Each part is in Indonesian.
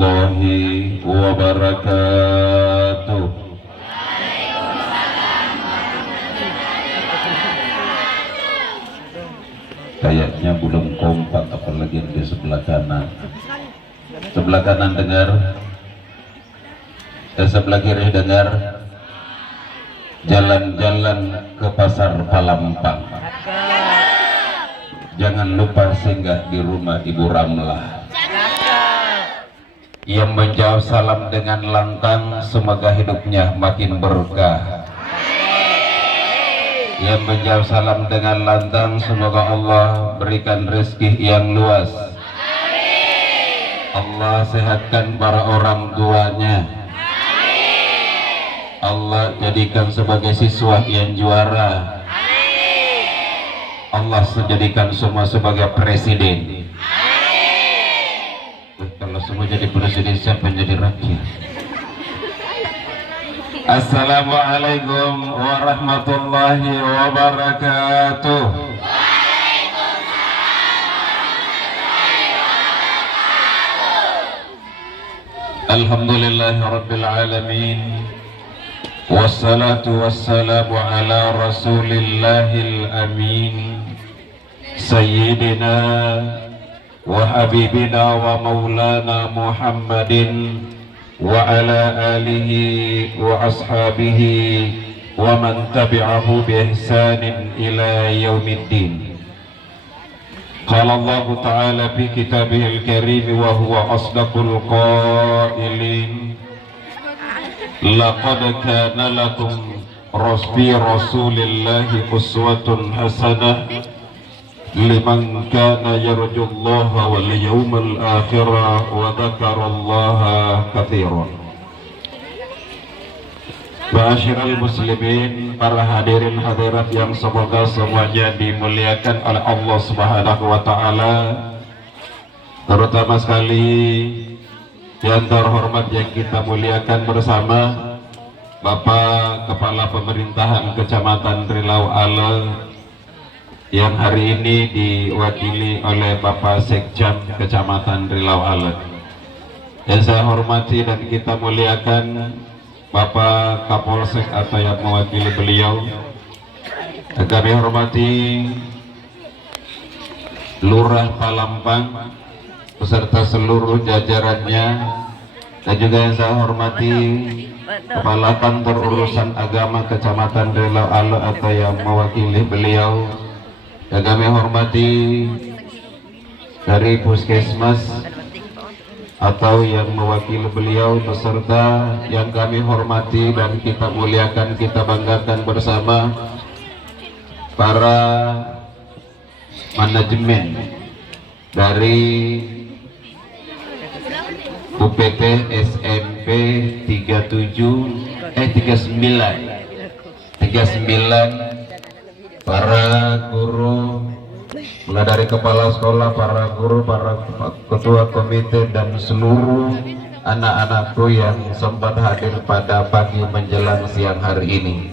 warahmatullahi wabarakatuh. Kayaknya belum kompak, apalagi di sebelah kanan. Sebelah kanan dengar, dan sebelah kiri dengar. Jalan-jalan ke pasar Palampang, jangan lupa singgah di rumah Ibu Ramlah. Yang menjawab salam dengan lantang, semoga hidupnya makin berkah. Yang menjawab salam dengan lantang, semoga Allah berikan rezeki yang luas. Allah sehatkan para orang tuanya. Allah jadikan sebagai siswa yang juara. Allah jadikan semua sebagai presiden. Kalau semua jadi presiden, siapa yang jadi rakyat? Assalamualaikum warahmatullahi wabarakatuh. Alhamdulillahi rabbil alamin. Wassalatu wassalamu ala rasulillahil amin, sayyidina wa habibina wa maulana Muhammadin wa ala alihi wa ashabihi wa man tabi'ahu bi ihsanin ila yaumiddin. Qala Allah ta'ala fi kitabihil karim wa huwa asdaqul qailin, laqad kana lakum fi rasulillahi uswatun hasanah liman kana yarjullaha wal yawmal akhirah wa dzakarallaha katsiran. Ma'asyiral muslimin, para hadirin hadirat yang semoga semuanya dimuliakan oleh Allah Subhanahu wa taala. Terutama sekali yang terhormat yang kita muliakan bersama Bapak Kepala Pemerintahan Kecamatan Rilau Ale, yang hari ini diwakili oleh Bapak Sekjam Kecamatan Rilau Ale. Yang saya hormati dan kita muliakan Bapak Kapolsek atau yang mewakili beliau. Dan kami hormati Lurah Palampang beserta seluruh jajarannya, dan juga yang saya hormati Kepala Kantor Urusan Agama Kecamatan Rilau Ale atau yang mewakili beliau. Dan kami hormati dari Puskesmas atau yang mewakili beliau, beserta yang kami hormati dan kita muliakan, kita banggakan bersama para manajemen dari UPT SMP 39, para guru, mulai dari kepala sekolah, para guru, para ketua komite, dan seluruh anak-anakku yang sempat hadir pada pagi menjelang siang hari ini.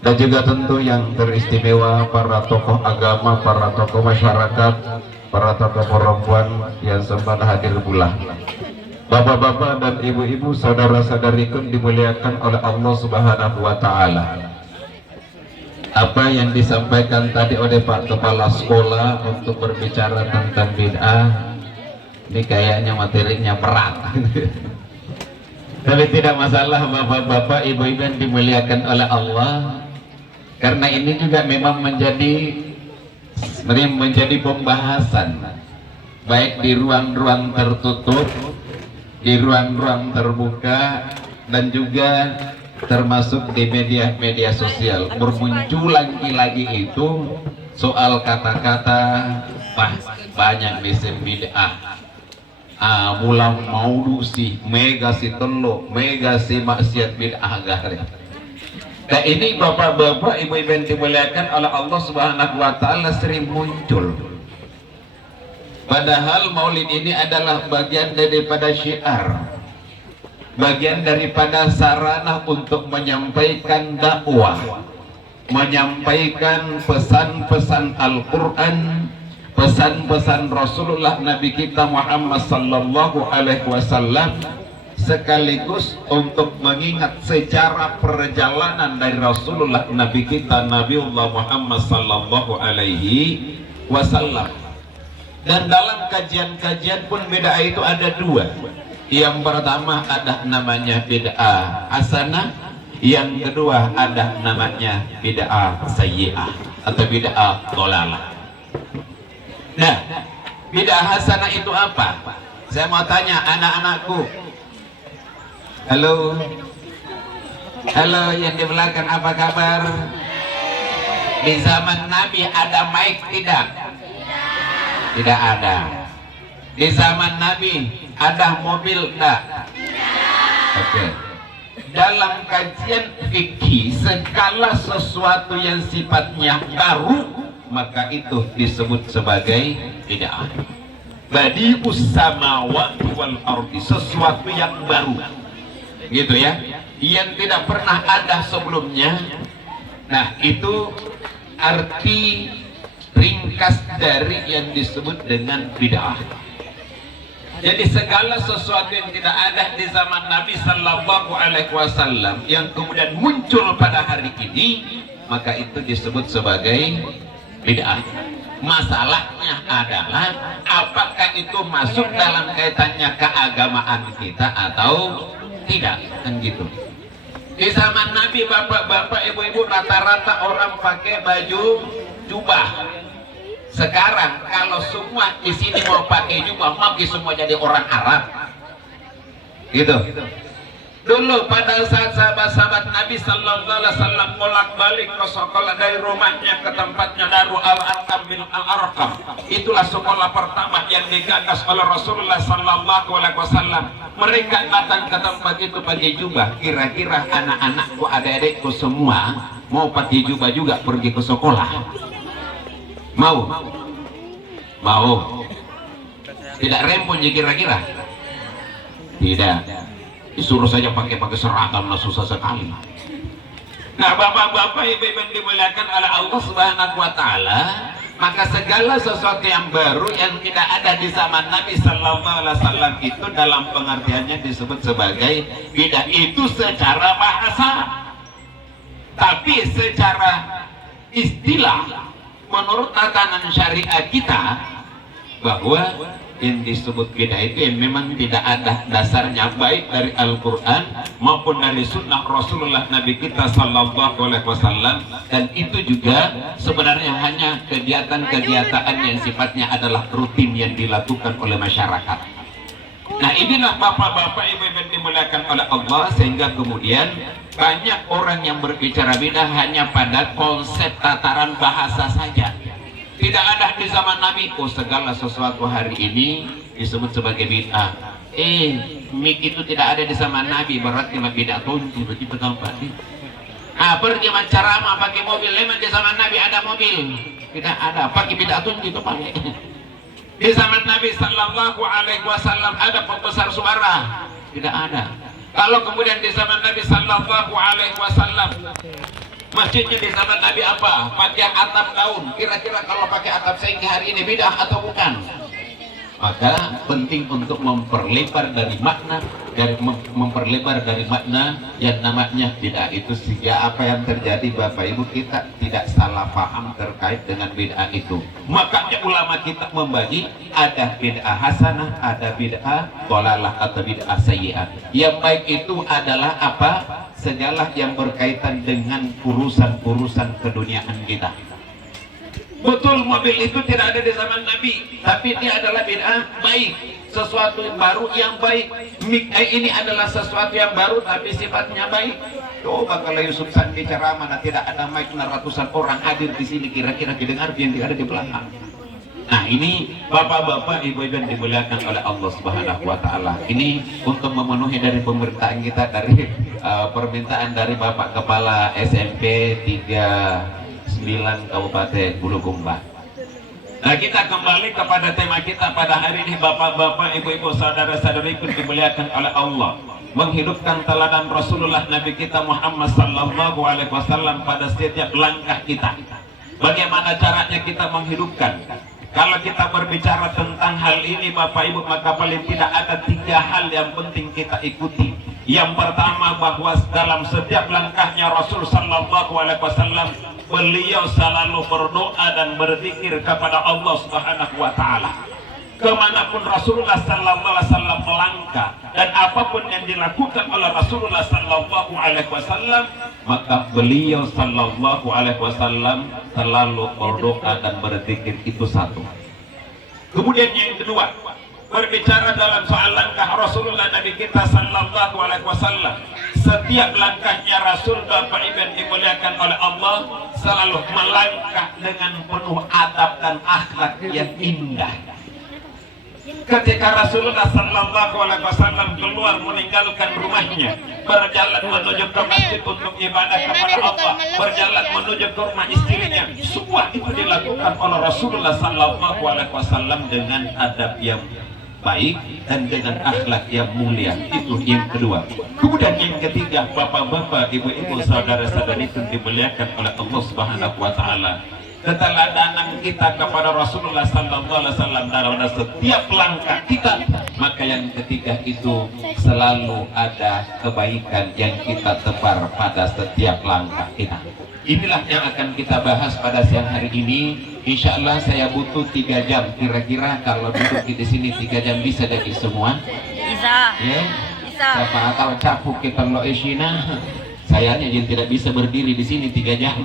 Dan juga tentu yang teristimewa para tokoh agama, para tokoh masyarakat, para tokoh perempuan yang sempat hadir pula. Bapak-bapak dan ibu-ibu, saudara-saudariku dimuliakan oleh Allah Subhanahu wa taala. Apa yang disampaikan tadi oleh Pak Kepala Sekolah untuk berbicara tentang bid'ah, ini kayaknya materinya berat. Tapi tidak masalah bapak-bapak, ibu-ibu yang dimuliakan oleh Allah, karena ini juga memang menjadi pembahasan baik di ruang-ruang tertutup, di ruang-ruang terbuka, dan juga termasuk di media sosial. Bermuncul lagi itu soal kata-kata banyak misem bid'ah, mulang maudu si mega si telo mega si maksiat bid'ah gare. Nah ini bapak-bapak, ibu-ibu yang dimuliakan oleh Allah Subhanahu wa taala sering muncul. Padahal maulid ini adalah bagian daripada syiar, bagian daripada sarana untuk menyampaikan dakwah, menyampaikan pesan-pesan Al-Quran, pesan-pesan Rasulullah Nabi kita Muhammad sallallahu alaihi wasallam, sekaligus untuk mengingat sejarah perjalanan dari Rasulullah Nabi kita Nabiullah Muhammad sallallahu alaihi wasallam. Dan dalam kajian-kajian pun bid'ah itu ada dua. Yang pertama ada namanya bid'ah hasanah, yang kedua ada namanya bid'ah sayyi'ah atau bid'ah dhalalah. Nah, bid'ah hasanah itu apa? Saya mau tanya anak-anakku. Halo, halo yang di belakang, apa kabar? Di zaman Nabi ada mic tidak? Tidak ada. Di zaman Nabi ada mobil tidak? Oke. Dalam kajian fikih, segala sesuatu yang sifatnya baru, maka itu disebut sebagai bid'ah. Badi'us samawati wal ardi, sesuatu yang baru, gitu ya, yang tidak pernah ada sebelumnya. Nah, itu arti ringkas dari yang disebut dengan bid'ah. Jadi segala sesuatu yang tidak ada di zaman Nabi Sallallahu Alaihi Wasallam yang kemudian muncul pada hari ini, maka itu disebut sebagai bid'ah. Masalahnya adalah apakah itu masuk dalam kaitannya keagamaan kita atau tidak, kan gitu. Di zaman Nabi, bapak-bapak, ibu-ibu, rata-rata orang pakai baju jubah. Sekarang kalau semua di sini mau pakai jubah, mau semua jadi orang Arab, gitu. Dulu pada saat sahabat-sahabat Nabi Sallallahu Alaihi Wasallam bolak-balik ke sekolah dari rumahnya ke tempatnya Darul Arqam bin Al-Arqam, itulah sekolah pertama yang digagas oleh Rasulullah Sallallahu Alaihi Wasallam. Mereka datang ke tempat itu pakai jubah. Kira-kira anak-anakku, adik-adikku semua mau pakai jubah juga pergi ke sekolah? Mau? Mau? Tidak rempong kira-kira? Tidak. Disuruh saja pakai seragam, susah sekali. Nah, bapak-bapak, ibu-ibu yang dimuliakan oleh Allah Subhanahu wa Ta'ala, maka segala sesuatu yang baru yang tidak ada di zaman Nabi Sallallahu Alaihi Wasallam itu dalam pengertiannya disebut sebagai bid'ah. Itu secara bahasa, tapi secara istilah menurut tatanan syariat kita, bahwa yang disebut bid'ah itu yang memang tidak ada dasarnya baik dari Al-Quran maupun dari sunnah Rasulullah Nabi kita Sallallahu Alaihi Wasallam, dan itu juga sebenarnya hanya kegiatan-kegiatan yang sifatnya adalah rutin yang dilakukan oleh masyarakat. Nah, inilah bapak-bapak, ibu-ibu yang dimuliakan oleh Allah, sehingga kemudian banyak orang yang berbicara bid'ah hanya pada konsep tataran bahasa saja. Tidak ada di zaman Nabi. Oh, segala sesuatu hari ini disebut sebagai bid'ah. Mik itu tidak ada di zaman Nabi, berarti bid'ah tunjuk begitu kan Pak? Pergi ceramah pakai mobil, memang di zaman Nabi ada mobil? Tidak ada. Pakai bid'ah tunjuk itu pakai. Di zaman Nabi Sallallahu Alaihi Wasallam ada pembesar suara? Tidak ada. Kalau kemudian di zaman Nabi Sallallahu Alaihi Wasallam masjidnya di zaman Nabi apa? Pakai atap daun. Kira-kira kalau pakai atap sengke hari ini bid'ah atau bukan? Maka penting untuk memperlebar dari makna, yang namanya bid'ah itu, sehingga apa yang terjadi Bapak Ibu kita tidak salah paham terkait dengan bid'ah itu. Makanya ulama kita membagi ada bid'ah hasanah, ada bid'ah dhalalah atau bid'ah sayyi'ah. Yang baik itu adalah apa? Segala yang berkaitan dengan urusan-urusan keduniaan kita. Betul, mobil itu tidak ada di zaman Nabi, tapi dia adalah bid'ah baik, sesuatu yang baru yang baik. Ini adalah sesuatu yang baru tapi sifatnya baik. Coba kalau Yusuf Sandi ceramah, tidak ada mic, ratusan orang hadir di sini, kira-kira didengar yang ada di belakang. Nah, ini bapak-bapak, ibu-ibu yang dimuliakan oleh Allah Subhanahu wa Ta'ala. Ini untuk memenuhi dari pemberitaan kita, dari permintaan dari Bapak Kepala SMP 39 Kabupaten Bulukumba. Nah, kita kembali kepada tema kita pada hari ini, bapak-bapak, ibu-ibu, saudara-saudariku dimuliakan oleh Allah. Menghidupkan teladan Rasulullah Nabi kita Muhammad Sallallahu Alaihi Wasallam pada setiap langkah kita. Bagaimana caranya kita menghidupkan? Kalau kita berbicara tentang hal ini Bapak Ibu, maka paling tidak ada 3 hal yang penting kita ikuti. Yang pertama, bahwa dalam setiap langkahnya Rasul Sallallahu Alaihi Wasallam, beliau selalu berdoa dan berzikir kepada Allah Subhanahu Wa Taala. Kemanapun Rasulullah Sallallahu Alaihi Wasallam melangkah dan apapun yang dilakukan oleh Rasulullah Sallallahu Alaihi Wasallam, maka beliau Sallallahu Alaihi Wasallam selalu berdoa dan berzikir. Itu satu. Kemudian yang kedua, berbicara dalam soal langkah Rasulullah Nabi kita Sallallahu Alaihi Wasallam, setiap langkahnya Rasul Bapak Ibu yang dimuliakan oleh Allah selalu melangkah dengan penuh adab dan akhlak yang indah. Ketika Rasulullah Sallallahu Alaihi Wasallam keluar meninggalkan rumahnya, berjalan menuju ke masjid untuk ibadah kepada Allah, berjalan menuju ke rumah istrinya, semua itu dilakukan oleh Rasulullah Sallallahu Alaihi Wasallam dengan adab yang baik dan dengan akhlak yang mulia. Itu yang kedua. Kemudian yang ketiga, bapak-bapak, ibu-ibu, saudara-saudari itu dimuliakan oleh Allah Subhanahu Wa Taala, keteladanan kita kepada Rasulullah Sallallahu Alaihi Wasallam dalam setiap langkah kita, maka yang ketiga itu selalu ada kebaikan yang kita tebar pada setiap langkah kita. Inilah yang akan kita bahas pada siang hari ini. Insya Allah saya butuh 3 jam. Kira-kira kalau duduk di sini 3 jam bisa jadi semua? Bisa. Ya? Bisa. Siapa tahu capuk kita lo isina. Sayanya yang tidak bisa berdiri di sini 3 jam.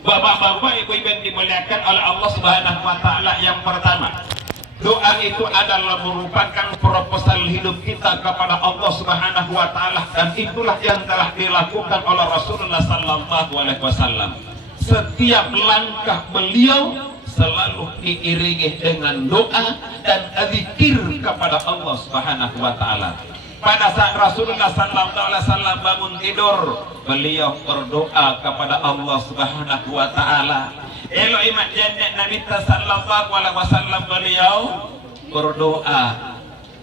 Bapak-bapak, ibu-ibu yang dimuliakan oleh Allah Subhanahu Wa Taala, yang pertama, doa itu adalah merupakan proposal hidup kita kepada Allah Subhanahu Wa Taala, dan itulah yang telah dilakukan oleh Rasulullah Sallallahu Alaihi Wasallam. Setiap langkah beliau selalu diiringi dengan doa dan zikir kepada Allah Subhanahu Wa Taala. Pada saat Rasulullah Sallallahu Alaihi Wasallam bangun tidur, beliau berdoa kepada Allah Subhanahu Wa Taala. Elo imat jannah Nabi Sallallahu Alaihi Wasallam, beliau berdoa.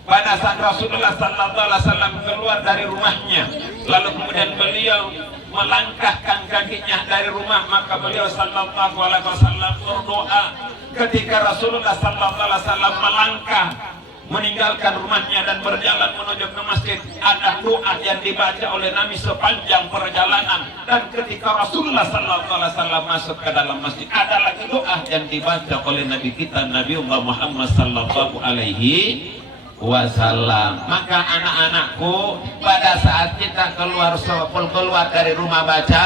Pada saat Rasulullah Sallallahu Alaihi Wasallam keluar dari rumahnya, lalu kemudian beliau melangkahkan kakinya dari rumah, maka beliau Sallallahu Alaihi Wasallam berdoa. Ketika Rasulullah Sallallahu Alaihi Wasallam melangkah meninggalkan rumahnya dan berjalan menuju ke masjid, ada doa yang dibaca oleh Nabi sepanjang perjalanan. Dan ketika Rasulullah Sallallahu Alaihi Wasallam masuk ke dalam masjid, ada lagi doa yang dibaca oleh Nabi kita Nabiullah Muhammad Sallallahu Alaihi Wasallam. Maka anak-anakku, pada saat kita keluar dari rumah, baca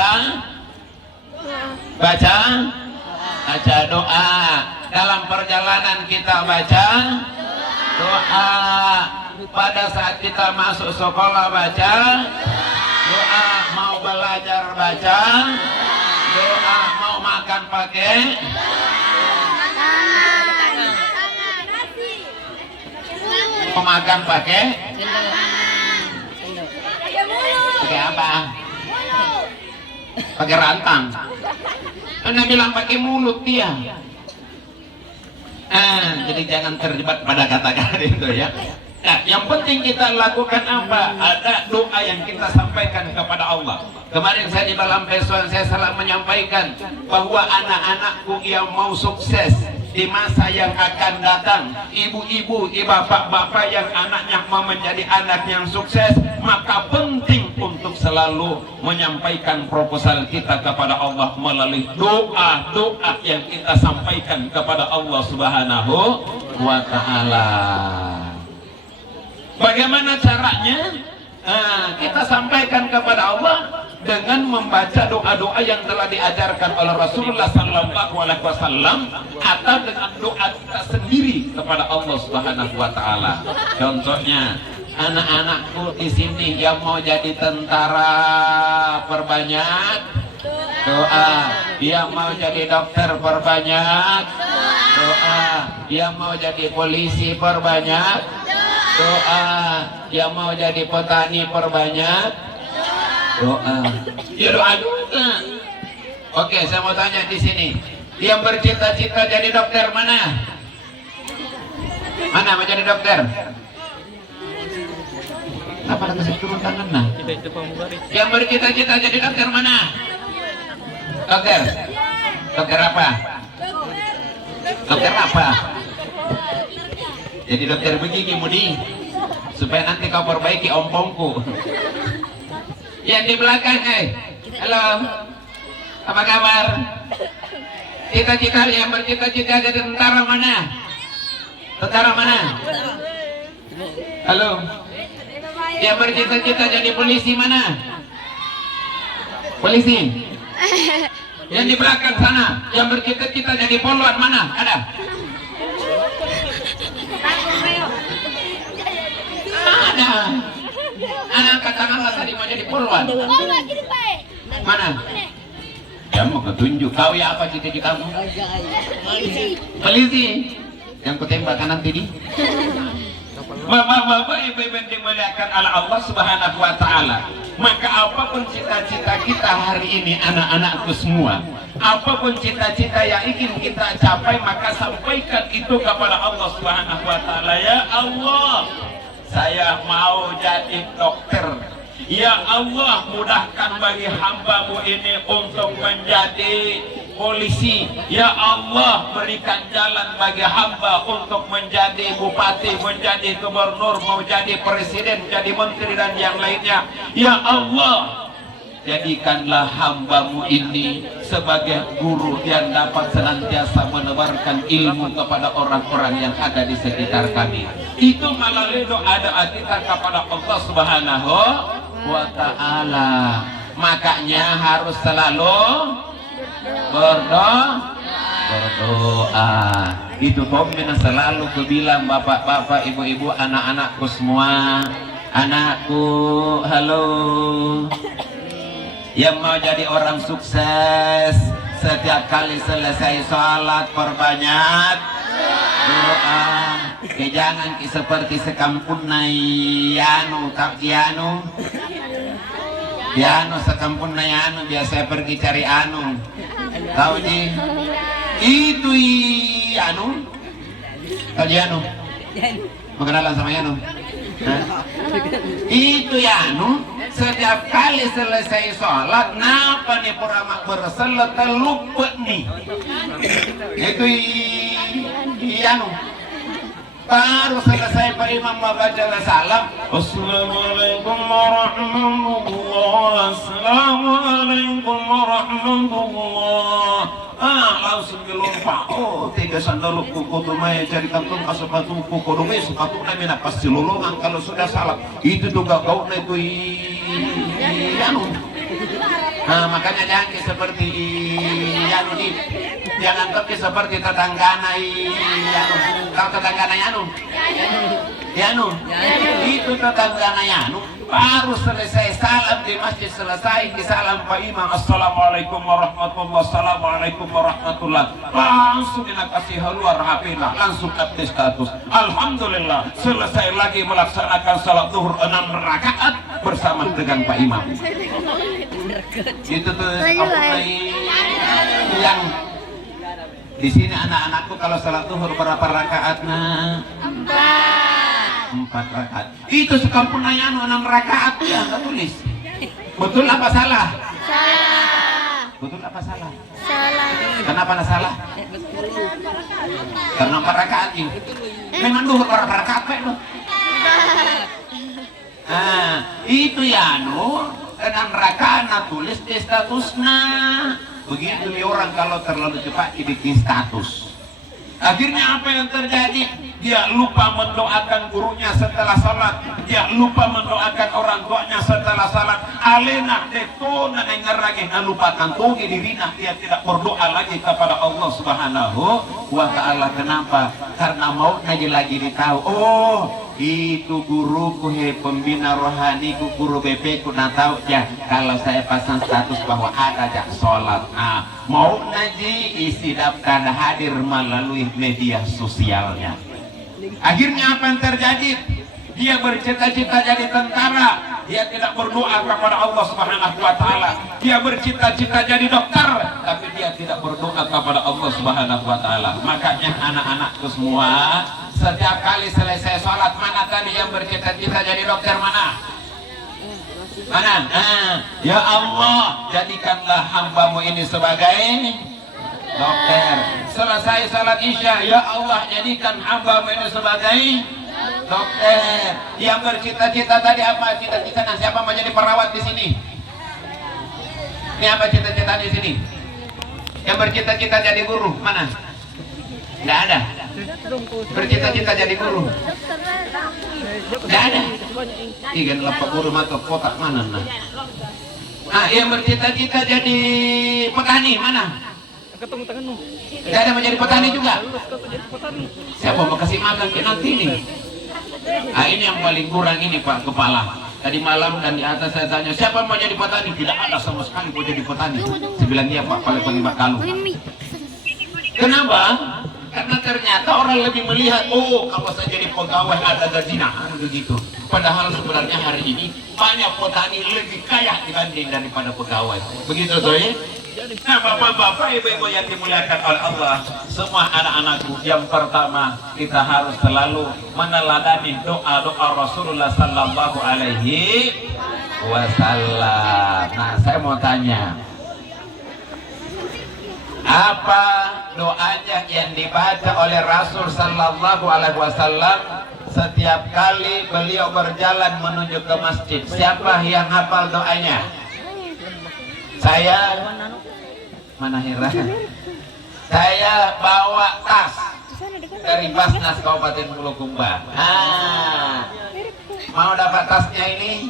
doa. Dalam perjalanan kita baca doa. Pada saat kita masuk sekolah baca doa, mau belajar baca doa, mau makan pakai mau makan pakai apa? Pakai rantang. Anda bilang pakai mulut dia. Jadi jangan terjebak pada kata-kata itu ya. Nah, yang penting kita lakukan apa? Ada doa yang kita sampaikan kepada Allah. Kemarin saya di dalam pesuan saya salah menyampaikan bahwa anak-anakku yang mau sukses di masa yang akan datang, ibu-ibu, bapak-bapak yang anaknya mau menjadi anak yang sukses, maka penting untuk selalu menyampaikan proposal kita kepada Allah melalui doa-doa yang kita sampaikan kepada Allah Subhanahu wa Ta'ala. Bagaimana caranya? Kita sampaikan kepada Allah dengan membaca doa-doa yang telah diajarkan oleh Rasulullah Sallallahu Alaihi Wasallam, atau dengan doa kita sendiri kepada Allah Subhanahu Wa Taala. Contohnya, anak-anakku di sini yang mau jadi tentara, perbanyak doa. Yang mau jadi dokter, perbanyak doa. Yang mau jadi polisi, perbanyak doa. Yang mau jadi petani, perbanyak doa. Ya doa juga. Oke, saya mau tanya di sini, yang bercita-cita jadi dokter mana? Mana mau jadi dokter? Apa lagi saya turun tangan nah? Yang bercita-cita jadi dokter mana? Dokter? Dokter apa? Dokter apa? Jadi dokter begini Mudi, supaya nanti kau perbaiki ompongku. Yang di belakang, halo, apa kabar? Cita-cita yang bercita-cita jadi tentara mana? Tentara mana? Halo, yang bercita-cita jadi polisi mana? Polisi. Yang di belakang sana, yang bercita-cita jadi poluan mana? Ada? Ada. Anak kata Allah tadi mau jadi poluan. Mana? Ya mau ketunjuk. Kau ya apa cita-citamu? Polisi. Yang kutembakkan nanti di. Bapak-bapak, ibu-ibu yang dimuliakan oleh Allah Subhanahu wa Ta'ala, maka apapun cita-cita kita hari ini, anak-anakku semua, apapun cita-cita yang ingin kita capai, maka sampaikan itu kepada Allah Subhanahu wa Ta'ala. Ya Allah, saya mau jadi dokter. Ya Allah, mudahkan bagi hamba-Mu ini untuk menjadi polisi. Ya Allah, berikan jalan bagi hamba untuk menjadi bupati, menjadi gubernur, mau jadi presiden, jadi menteri dan yang lainnya. Ya Allah, jadikanlah hamba-Mu ini sebagai guru yang dapat senantiasa menebarkan ilmu kepada orang-orang yang ada di sekitar kami. Itu melalui doa-doa kita kepada Allah Subhanahu wa Ta'ala. Makanya harus selalu berdoa. Itu Tomina selalu kubilang, bapak-bapak, ibu-ibu, anak-anakku semua. Anakku, halo, yang mau jadi orang sukses, setiap kali selesai sholat perbanyak doa. Jangan seperti sekampung Yanu, tak Yanu sekampung Yanu biasa pergi cari anu. Tahu di itu Yanu, tahu Yanu? Mau kenalan sama Yanu? Itu Yanu setiap kali selesai sholat napa nih puramak berselat lupa nih. Itu Yanu baru selesai Pak Imam membaca salam, Assalamualaikum warahmatullah, Assalamualaikum warahmatullah. Langsung dilompat. Oh, tiga sandal kuku tumai cari kantung kasepatu kuku dumai sepatu namina pasti lulungan kalau sudah salah. Itu tuh gak kau itu Yanu. Makanya jangan seperti Yanu di. Jangan tapi seperti tetanggana Yanu. Kalau tetanggana Yanu, itu tetanggana Yanu. Baru selesai salam di masjid, selesai di salam Pak Imam, Assalamualaikum warahmatullah, Assalamualaikum warahmatullah. Langsung dia kasih haluar HP lah, langsung update status. Alhamdulillah, selesai lagi melaksanakan salat zuhur 6 rakaat bersama dengan Pak Imam. Itu tuh yang di sini anak-anakku kalau salat zuhur berapa rakaat? Nah, 4 rakaat. Itu sekampung Yanu 6 rakaat ya, tulis. Betul apa salah? Salah. Betul apa salah? Salah. Kenapa salah? Karena 4 rakaat ini. Memang zuhur berapa rakaat Pak? Itu Yanu 6 rakaat tulis di statusnya. Begitu nih orang kalau terlalu cepat dibikin status. Akhirnya apa yang terjadi? Dia lupa mendoakan gurunya setelah salat. Dia lupa mendoakan orang tuanya setelah salat. Alena detona nengeragi lupakan tugi dirina. Dia tidak berdoa lagi kepada Allah Subhanahu wa Ta'ala. Kenapa? Karena mau lagi ditahu. Oh, itu guruku pembina rohaniku, guru BP ku tahu ya kalau saya pasang status bahwa ada jak sholat. Mau naji isi daftar hadir melalui media sosialnya. Akhirnya apa yang terjadi? Dia bercita-cita jadi tentara, dia tidak berdoa kepada Allah Subhanahu wa Ta'ala. Dia bercita-cita jadi dokter, tapi dia tidak berdoa kepada Allah Subhanahu wa Ta'ala. Makanya anak-anakku semua, setiap kali selesai sholat, mana tadi yang bercita-cita jadi dokter? Mana? Ya Allah, jadikanlah hamba-Mu ini sebagai dokter. Selesai salat isya, ya Allah jadikan hamba ini sebagai dokter. Yang bercita-cita tadi apa cita-citanya? Siapa mau jadi perawat di sini? Ini apa cita-cita di sini? Yang bercita-cita jadi guru mana? Nggak ada. Bercita-cita jadi guru? Nggak ada. Ikan lapak guru mata kotak mana? Nah, yang bercita-cita jadi petani mana? Nggak ada mau jadi petani juga. Siapa mau kasih makan ke nanti ini? Ah, ini yang paling kurang ini Pak Kepala. Tadi malam dan di atas saya tanya, siapa mau jadi petani? Tidak ada sama sekali mau jadi petani. Saya bilang iya Pak, paling penembak kalu. Kenapa? Karena ternyata orang lebih melihat, oh kalau saya jadi pegawai ada gajinya, begitu. Padahal sebenarnya hari ini banyak petani lebih kaya dibanding daripada pegawai. Begitu toh ya? Nah bapak-bapak, ibu-ibu yang dimuliakan oleh Allah, semua anak-anakku, yang pertama kita harus selalu meneladani doa-doa Rasulullah Sallallahu Alaihi Wasallam. Nah saya mau tanya, apa doanya yang dibaca oleh Rasul Sallallahu Alaihi Wasallam setiap kali beliau berjalan menuju ke masjid? Siapa yang hafal doanya? Saya mana heran? Saya bawa tas dari Basnas Kabupaten Bulukumba. Mau dapat tasnya ini?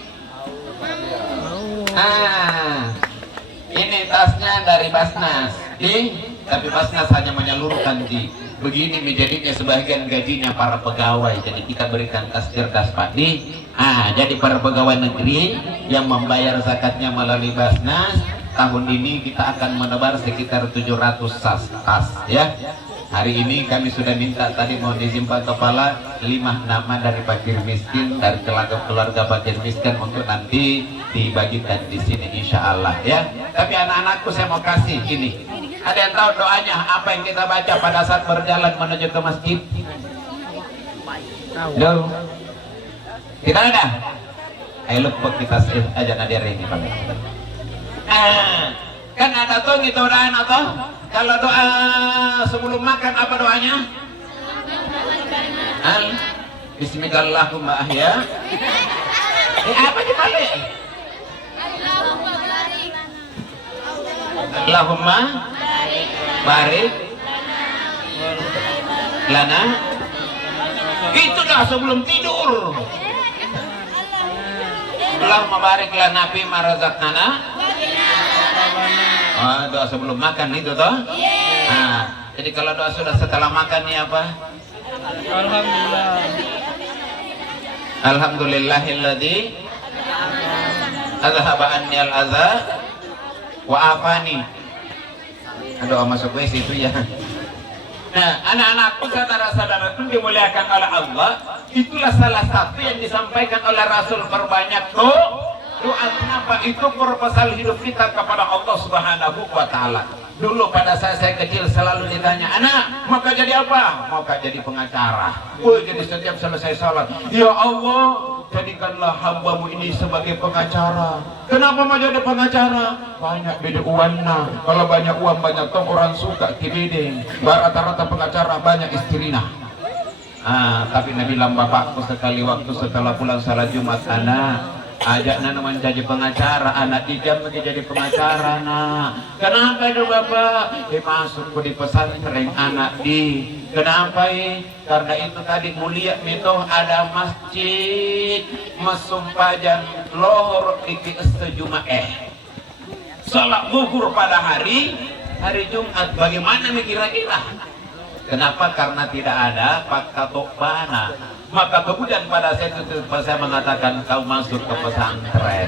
Ini tasnya dari Basnas. Tapi Basnas hanya menyalurkan di begini menjadinya sebagian gajinya para pegawai. Jadi kita berikan tas cerdas Pak. Jadi para pegawai negeri yang membayar zakatnya melalui Basnas, tahun ini kita akan menebar sekitar 700 tas ya. Hari ini kami sudah minta tadi mau disimpan kepala 5 nama dari fakir miskin, dari keluarga fakir miskin untuk nanti dibagikan di sini insya Allah ya. Tapi anak-anakku saya mau kasih ini. Ada yang tahu doanya apa yang kita baca pada saat berjalan menuju ke masjid? Tahu? Kita ada? Ayo lupa kita aja nadir ini Pak. Kan ada tuh gitu doa atau kalau doa sebelum makan apa doanya? Bismillahirrahmanirrahim ya. Apa dibalik? Allahumma barik lana. Itu dah sebelum tidur. Allahumma barik lana fi ma razaqtana. Doa sebelum makan itu toh? Jadi kalau doa sudah setelah makan nih apa? Alhamdulillah. Alhamdulillahilladzi azhaba anni al-adza wa afani. Doa masuk WC itu ya. Nah, anak-anakku, saudara-saudara itu dimuliakan oleh Allah, itulah salah satu yang disampaikan oleh Rasul, perbanyak doa. Kenapa? Itu proposal hidup kita kepada Allah Subhanahu wa Ta'ala. Dulu pada saat saya kecil selalu ditanya, anak mau jadi apa? Mau jadi pengacara. Jadi setiap selesai salat, ya Allah jadikanlah hambamu ini sebagai pengacara. Kenapa mau jadi pengacara? Banyak beda uangnya. Kalau banyak uang banyak tong orang suka kibiding. Rata-rata pengacara banyak istrinya. Tapi Nabi bilang bapakku sekali waktu setelah pulang salat Jumat, anak ajak nana menjadi pengacara, anak dijam lagi jadi pengacara. Kenapa itu bapak? Masuk di pesantren anak kenapa karena itu tadi mulia mitoh ada masjid mesumpajan lohor iki Jumat salat zuhur pada hari Jumat. Bagaimana kira-kira? Kenapa? Karena tidak ada pakatokbana. Maka kemudian pada saat itu saya mengatakan kau masuk ke pesantren.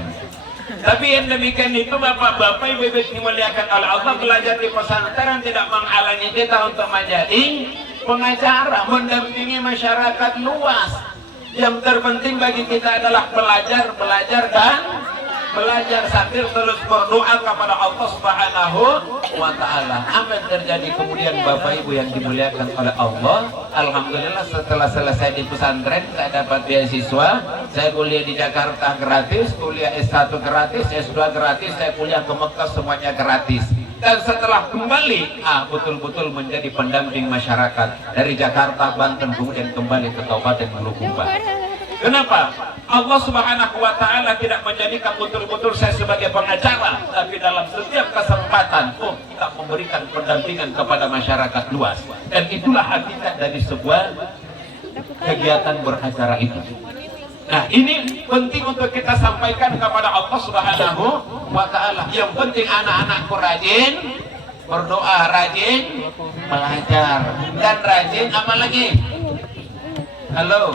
Tapi yang demikian itu bapak-bapak ibu-ibu dimuliakan oleh Allah, belajar di pesantren tidak menghalangi kita untuk menjadi pengacara, mendampingi masyarakat luas. Yang terpenting bagi kita adalah belajar sambil terus berdoa kepada Allah Subhanahu wa Ta'ala. Apa yang terjadi kemudian Bapak Ibu yang dimuliakan oleh Allah? Alhamdulillah setelah selesai di pesantren saya dapat beasiswa. Saya kuliah di Jakarta gratis, kuliah S1 gratis, S2 gratis, saya kuliah ke Mekah semuanya gratis. dan setelah kembali betul-betul menjadi pendamping masyarakat dari Jakarta, Banten, kemudian kembali ke Kabupaten Bulukumba. Kenapa? Allah Subhanahu wa Ta'ala tidak menjadikan betul-betul saya sebagai pengacara, tapi dalam setiap kesempatan kita memberikan pendampingan kepada masyarakat luas. Dan itulah hakikat dari sebuah kegiatan beracara itu. Nah, ini penting untuk kita sampaikan kepada Allah Subhanahu wa Ta'ala. Yang penting anak-anakku rajin berdoa, rajin belajar, dan rajin apa lagi? Halo,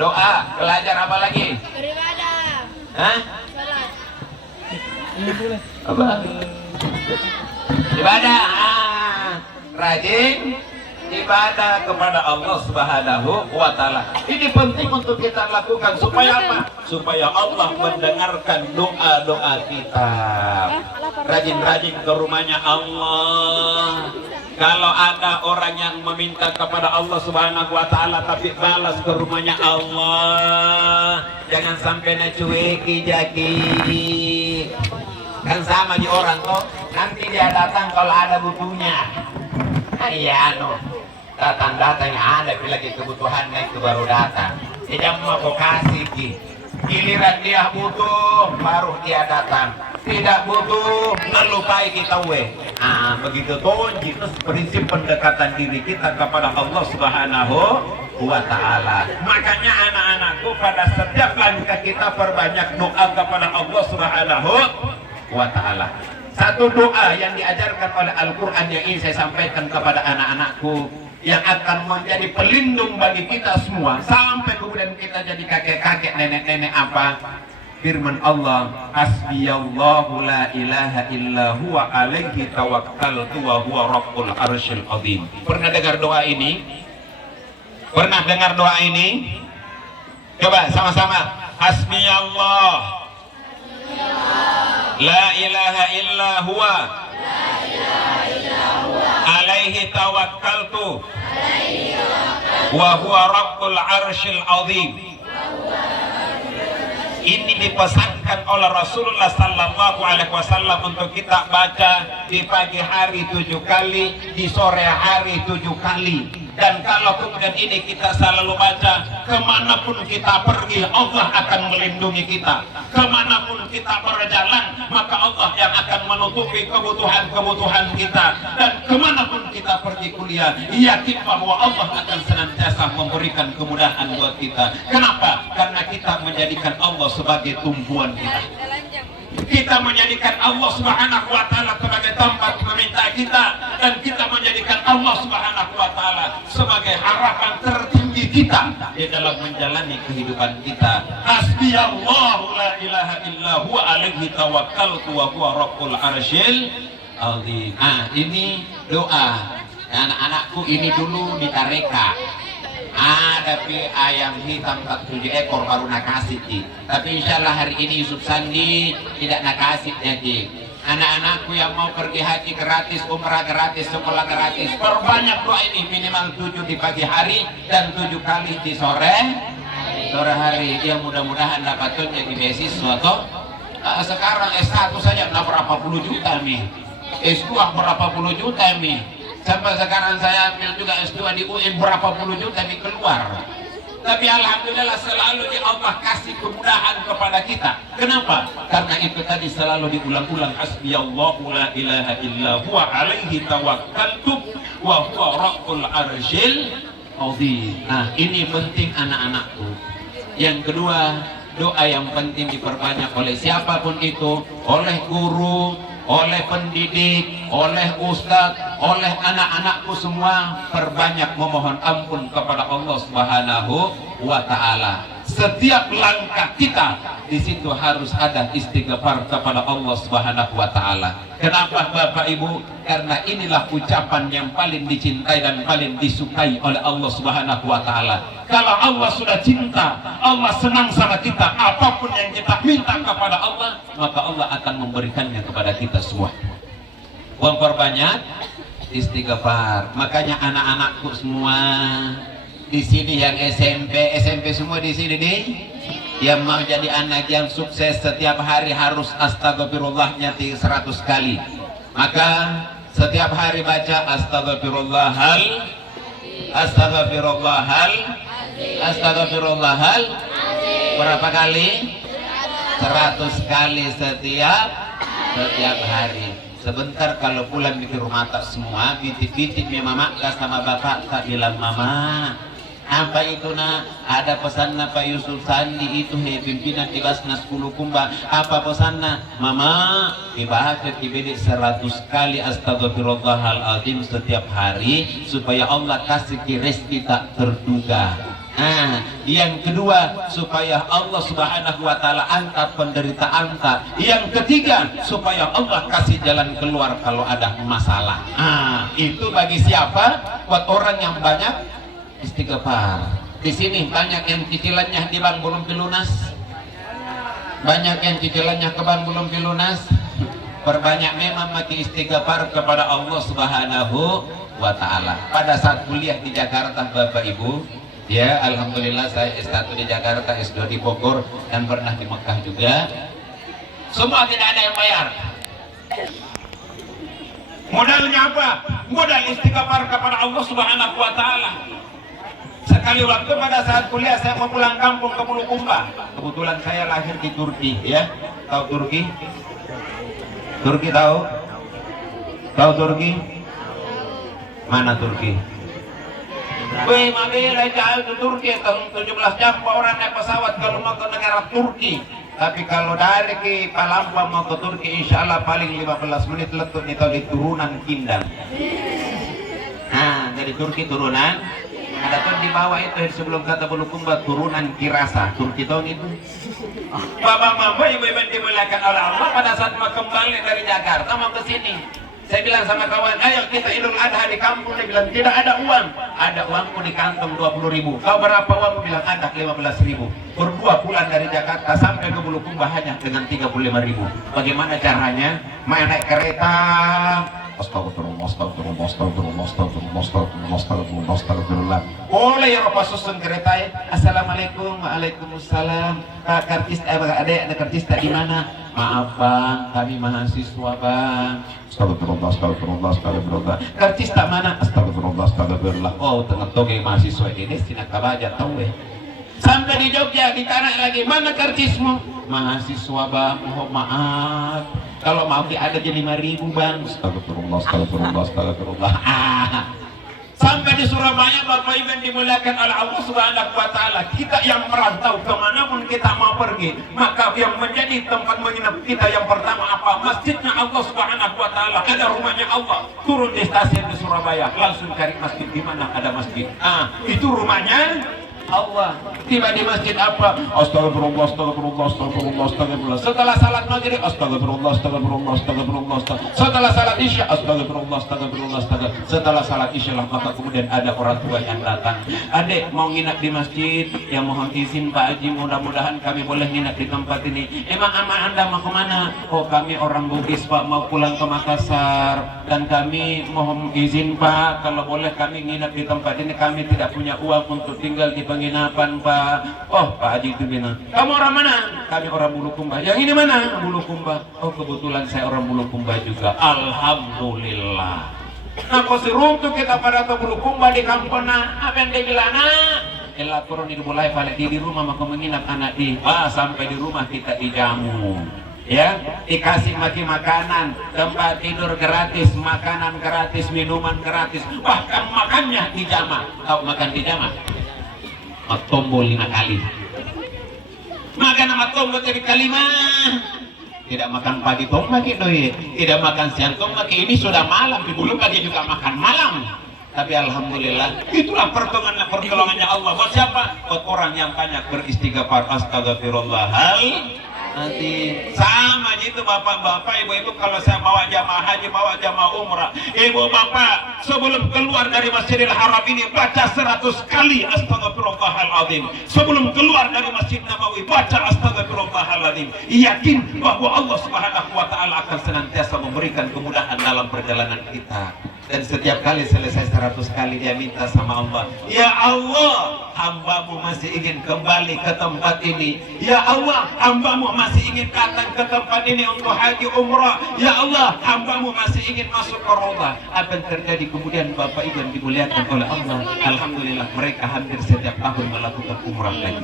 doa, belajar apa lagi? Beribadah. Hah? Salat. Apa? Ibadah. Rajin ibadah kepada Allah Subhanahu wa Ta'ala. Ini penting untuk kita lakukan supaya apa? Supaya Allah mendengarkan doa-doa kita. Rajin-rajin ke rumahnya Allah. Kalau ada orang yang meminta kepada Allah Subhanahu wa Ta'ala tapi balas ke rumahnya Allah, jangan sampai nacueki jaki. Kan sama di orang tuh, nanti dia datang kalau ada butuhnya. Iya datang ada lagi kebutuhan itu baru datang. Tidak mau kau kasih giliran dia butuh baru dia datang. Tidak butuh melupai kita begitu tuh itu prinsip pendekatan diri kita kepada Allah Subhanahu wa Ta'ala. Makanya anak-anakku pada setiap langkah kita perbanyak doa kepada Allah Subhanahu wa Ta'ala. Satu doa yang diajarkan oleh Al-Quran yang ingin saya sampaikan kepada anak-anakku, yang akan menjadi pelindung bagi kita semua sampai kemudian kita jadi kakek-kakek, nenek-nenek apa? Firman Allah, hasbiyallahu la ilaha illa huwa alaihi tawakkaltu wa huwa rabbul arsyil azim. Pernah dengar doa ini? Pernah dengar doa ini? Coba sama-sama. Hasbiyallah la ilaha illa huwa alaihi tawakkaltu wa huwa rabbul arsyil azim. Ini dipesankan oleh Rasulullah Sallallahu Alaihi Wasallam untuk kita baca di pagi hari 7 kali, di sore hari 7 kali. Dan kalau kemudian ini kita selalu baca, kemanapun kita pergi Allah akan melindungi kita. Kemanapun kita berjalan, maka Allah yang akan menutupi kebutuhan-kebutuhan kita. Dan kemanapun kita pergi kuliah, yakin bahwa Allah akan senantiasa memberikan kemudahan buat kita. Kenapa? Karena kita menjadikan Allah sebagai tumpuan kita. Kita menjadikan Allah Subhanahu wa Ta'ala sebagai tempat meminta kita, dan kita menjadikan Allah Subhanahu wa Ta'ala sebagai harapan tertinggi kita di dalam menjalani kehidupan kita. Hasbiyallahu la ilaha illa huwa alaihi tawakkaltu wa huwa rabbul arsyil azim. Ini doa anak-anakku, ini dulu di Tareka tapi ayam hitam 7 ekor baru nakasih tapi insyaallah hari ini Yusuf Sandi tidak nakasih jadi. Anak-anakku yang mau pergi haji gratis, umrah gratis, sekolah gratis, perbanyak doa ini, minimal 7 di pagi hari dan 7 kali di sore hari. Ya mudah-mudahan dapat jadi beasiswa toh. Sekarang S1 saja berapa puluh juta S2 berapa puluh juta sampai sekarang saya ambil juga S2 di UIN berapa puluh juta keluar. Tapi alhamdulillah selalu Allah kasih kemudahan kepada kita. Kenapa? Karena itu tadi selalu diulang-ulang, hasbiyallahu la ilaha illa huwa alaihi tawakkaltu wa huwa rabbul arsyil azim. Ini penting anak-anakku. Yang kedua, doa yang penting diperbanyak oleh siapapun itu, oleh guru, oleh pendidik, oleh ustadz, oleh anak-anakku semua, perbanyak memohon ampun kepada Allah Subhanahu wa Ta'ala. Setiap langkah kita di situ harus ada istighfar kepada Allah Subhanahu wa Ta'ala. Kenapa Bapak Ibu? Karena inilah ucapan yang paling dicintai dan paling disukai oleh Allah Subhanahu wa Ta'ala. Kalau Allah sudah cinta, Allah senang sama kita, apapun yang kita minta kepada Allah, maka Allah akan memberikannya kepada kita semua. Memperbanyak istighfar. Makanya anak-anakku semua di sini yang SMP semua di sini nih, yang mau jadi anak yang sukses setiap hari harus astagfirullahnya 100 kali. Maka setiap hari baca astagfirullahal berapa kali? 100 kali setiap hari. Sebentar kalau pulang mikir rumah tak semua, bitik-bitik mama sama bapak tak bilang mama. Apa itu nak? Ada pesan Pak Yusuf Sandi itu pimpinan di Basnas Kulukumba. Apa pesannya? Mama, dibaca dibedik 100 kali astagfirullahaladzim setiap hari supaya Allah kasih rezeki tak terduga. Yang kedua supaya Allah Subhanahu wa taala angkat penderita angkat. Yang ketiga supaya Allah kasih jalan keluar kalau ada masalah. Itu bagi siapa? Buat orang yang banyak istighfar. Di sini banyak yang cicilannya di bank belum dilunas. Banyak yang cicilannya ke bank belum dilunas. Perbanyak memang mati istighfar kepada Allah Subhanahu wa taala. Pada saat kuliah di Jakarta Bapak Ibu, ya alhamdulillah saya S1 di Jakarta, S2 di Bogor dan pernah di Mekah juga. Semua tidak ada yang bayar. Modalnya apa? Modal istighfar kepada Allah Subhanahu wa taala. Sekali waktu pada saat kuliah saya mau pulang kampung ke Bulukumba. Kebetulan saya lahir di Turki, ya. Tahu Turki? Turki tahu? Tahu Turki? Mana Turki? Wih, mabila jauh ke Turki, 17 jam orang naik pesawat kalau mau ke negara Turki. Tapi kalau dari ke Palembang mau ke Turki, insya Allah paling 15 menit letuk di turunan Kindang. Dari Turki turunan. Ada tuh di bawah itu sebelum kata Bulukumba turunan Kirasa. Turki tahun itu. Bapak mama ibu-ibu dimuliakan oleh Allah, pada saat mau kembali dari Jakarta mau ke sini. Saya bilang sama kawan, ayo kita Idul Adha di kampung. Dia bilang tidak ada uang. Ada uangku di kantong 20.000. Kau berapa uang? Bilang ada 15.000. Berdua pulang dari Jakarta sampai ke Bulukumba hanya dengan 35.000. Bagaimana caranya? Main naik kereta. Astagfirullah. Boleh ya Bapak susun kereta ya. Assalamualaikum, waalaikumsalam. Pak kartis, ada kartis tak di mana? Maaf bang, kami mahasiswa bang. Astagfirullah. Kartis tak mana? Astagfirullah. Oh, tengah toge mahasiswa ini sinak kabaja tahu ya. Sampai di Jogja ditarik lagi, mana kartismu? Mahasiswa bang, mohon maaf. Kalau mau ada jadi 5.000 bang. Astagfirullah. Sampai di Surabaya Bapak Ibu dimuliakan oleh Allah Subhanahu wa taala. Kita yang merantau kemanapun kita mau pergi, maka yang menjadi tempat menginap kita yang pertama apa? Masjidnya Allah Subhanahu wa taala. Ada rumahnya Allah. Turun di stasiun di Surabaya, langsung cari masjid di mana ada masjid. Itu rumahnya Allah. Tiba di masjid apa? Astagfirullah. Setelah salat maghrib astagfirullah. Setelah salat isya astagfirullah. Setelah salat isya lah maka kemudian ada orang tua yang datang. Adik mau nginap di masjid, ya mohon izin Pak Haji, mudah-mudahan kami boleh nginap di tempat ini. Emang ama Anda mau kemana? Oh kami orang Bugis Pak, mau pulang ke Makassar. Dan kami mohon izin Pak, kalau boleh kami nginap di tempat ini, kami tidak punya uang untuk tinggal di penginapan Pak. Oh Pak Haji itu bilang, kamu orang mana? Kami orang Bulukumba. Yang ini mana? Bulukumba. Oh kebetulan saya orang Bulukumba juga. Alhamdulillah. Nah kosirung tuh kita pada ke Bulukumba di kampung. Apa yang dia bilang? Elah turun di mulai balik di rumah maka menginap anak di. Sampai di rumah kita dijamu. Ya, dikasih makanan, tempat tidur gratis, makanan gratis, minuman gratis, bahkan makannya dijamah. Tahu makan dijamah? Tombol 5 kali. Makan sama tombol 3 kali mah. Tidak makan pagi tong pagi doi, tidak makan siang tong pagi. Ini sudah malam, di belum pagi juga makan malam. Tapi alhamdulillah itulah pertolongannya Allah. Buat siapa? Buat orang yang banyak beristighfar. Astagfirullahaladzim. Nanti sama gitu bapak-bapak, ibu-ibu, kalau saya bawa jamaah haji, bawa jamaah umrah, ibu bapak sebelum keluar dari Masjidil Haram ini baca 100 kali astagfirullahaladzim. Sebelum keluar dari Masjid Nabawi baca astagfirullahaladzim. Yakin bahwa Allah Subhanahu wa taala akan senantiasa memberikan kemudahan dalam perjalanan kita. Dan setiap kali selesai 100 kali dia minta sama Allah, ya Allah, hambamu masih ingin kembali ke tempat ini. Ya Allah, hambamu masih ingin datang ke tempat ini untuk haji umrah. Ya Allah, hambamu masih ingin masuk ke Raudhah. Apa yang terjadi kemudian Bapak Ibu yang dimuliakan oleh Allah? Alhamdulillah mereka hampir setiap tahun melakukan umrah lagi.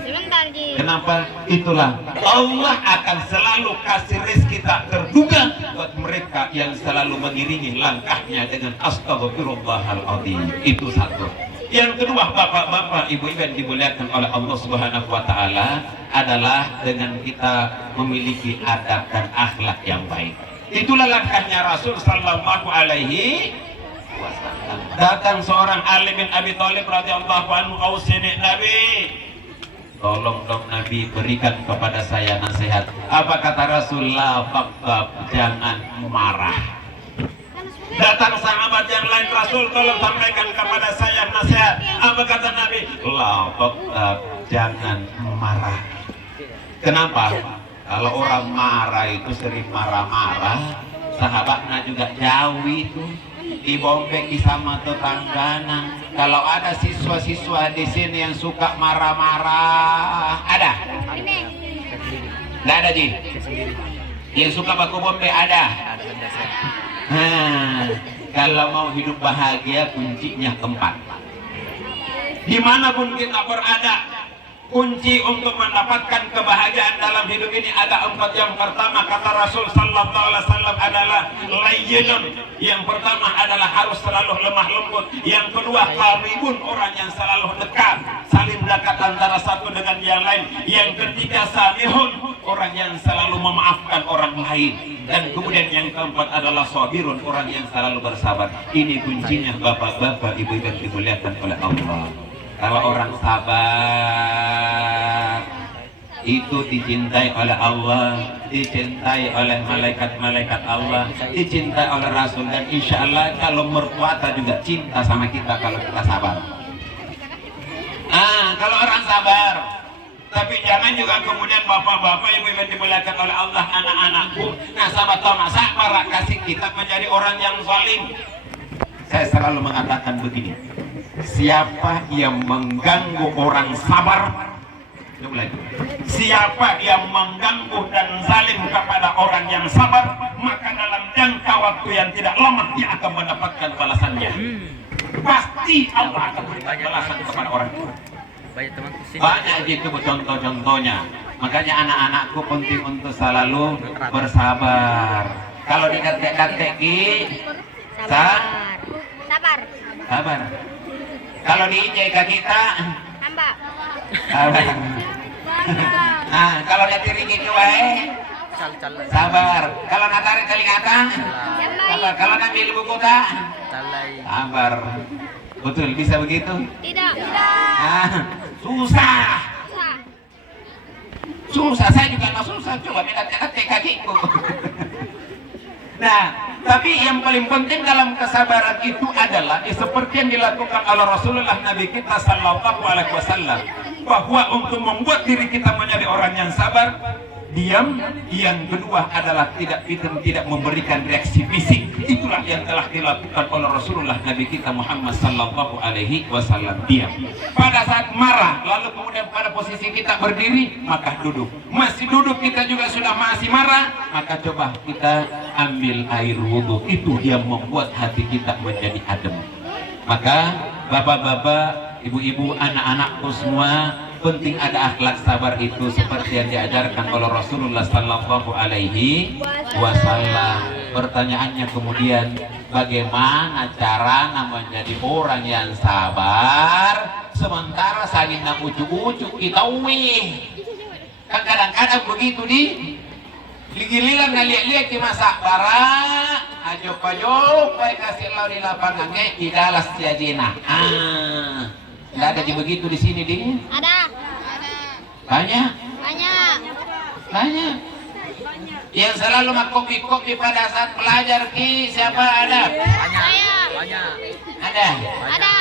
Kenapa? Itulah Allah akan selalu kasih rezeki tak terduga buat mereka yang selalu mengiringi langkahnya dengan astagfirullahaladzim. Itu satu. Yang kedua, bapak-bapak, ibu-ibu yang dimuliakan oleh Allah Subhanahu wa taala adalah dengan kita memiliki adab dan akhlak yang baik. Itulah langkahnya Rasul sallallahu alaihi wasallam. Datang seorang Ali bin Abi Thalib radhiyallahu anhu, "Ausini Nabi, tolong dong Nabi berikan kepada saya nasihat." Apa kata Rasulullah? "Faktab, jangan marah." Datang sahabat yang lain, "Rasul tolong sampaikan kepada saya nasihat." Apa kata Nabi? "La faktab, jangan marah." Kenapa? Kalau orang marah itu sering marah-marah, sahabatnya juga jauh itu, dibombeki sama tetanggana. Kalau ada siswa-siswa di sini yang suka marah-marah, ada? Nggak ada, Ji? Yang suka baku bombe ada? Kalau mau hidup bahagia, kuncinya 4. Dimanapun kita berada, kunci untuk mendapatkan kebahagiaan dalam hidup ini ada 4. Yang pertama kata Rasul sallallahu alaihi wasallam adalah layyinun. Yang pertama adalah harus selalu lemah lembut. Yang kedua qaribun, orang yang selalu dekat, saling dekat antara satu dengan yang lain. Yang ketiga samihun, orang yang selalu memaafkan orang lain. Dan kemudian yang keempat adalah sabirun, orang yang selalu bersabar. Ini kuncinya bapak-bapak, ibu-ibu yang dimuliakan oleh Allah. Kalau orang sabar itu dicintai oleh Allah, dicintai oleh malaikat-malaikat Allah, dicintai oleh Rasul, dan insya Allah kalau mertua juga cinta sama kita kalau kita sabar. Kalau orang sabar. Tapi jangan juga kemudian bapak-bapak, ibu-ibu yang dimuliakan oleh Allah, anak-anakku, nah sahabat masa para kasih kita menjadi orang yang zalim. Saya selalu mengatakan begini, siapa yang mengganggu orang sabar, siapa yang mengganggu dan zalim kepada orang yang sabar, maka dalam jangka waktu yang tidak lama dia akan mendapatkan balasannya. Pasti Allah akan berikan balasan kepada orang itu. Banyak gitu contoh-contohnya. Makanya anak-anakku penting untuk selalu bersabar. Kalau dikate-kateki sabar. Kalau diinjek ke kita tambah. Kalau ditiringi wae sabar. Kalau natarik telingatan sabar. Kalau ngambil buku tak sabar. Betul, bisa begitu? Tidak. Susah. Saya juga nggak susah. Coba minta kakiku. Nah, tapi yang paling penting dalam kesabaran itu adalah seperti yang dilakukan oleh Rasulullah Nabi kita sallallahu alaihi wasallam, bahwa untuk membuat diri kita menjadi orang yang sabar, diam. Yang kedua adalah tidak memberikan reaksi fisik. Itulah yang telah dilakukan oleh Rasulullah Nabi kita Muhammad sallallahu alaihi wasallam. Diam pada saat marah, lalu kemudian pada posisi kita berdiri, maka duduk. Masih duduk kita juga sudah masih marah, maka coba kita ambil air wudhu. Itu yang membuat hati kita menjadi adem. Maka bapak-bapak, ibu-ibu, anak-anakku semua, penting ada akhlak sabar itu seperti yang diajarkan oleh Rasulullah sallallahu alaihi wasallam. Pertanyaannya kemudian, bagaimana cara menjadi orang yang sabar sementara saling ujuk-ujuk kita kan kadang-kadang begitu di giliran ngeliat-liat di masak barang ajo-ajo kasih lau di lapangan di dalas jadina. Tidak ada begitu di sini, Ding? Ada. Banyak. Yang selalu kopi-kopi pada saat belajar, Ki, siapa ada? Banyak. Ada.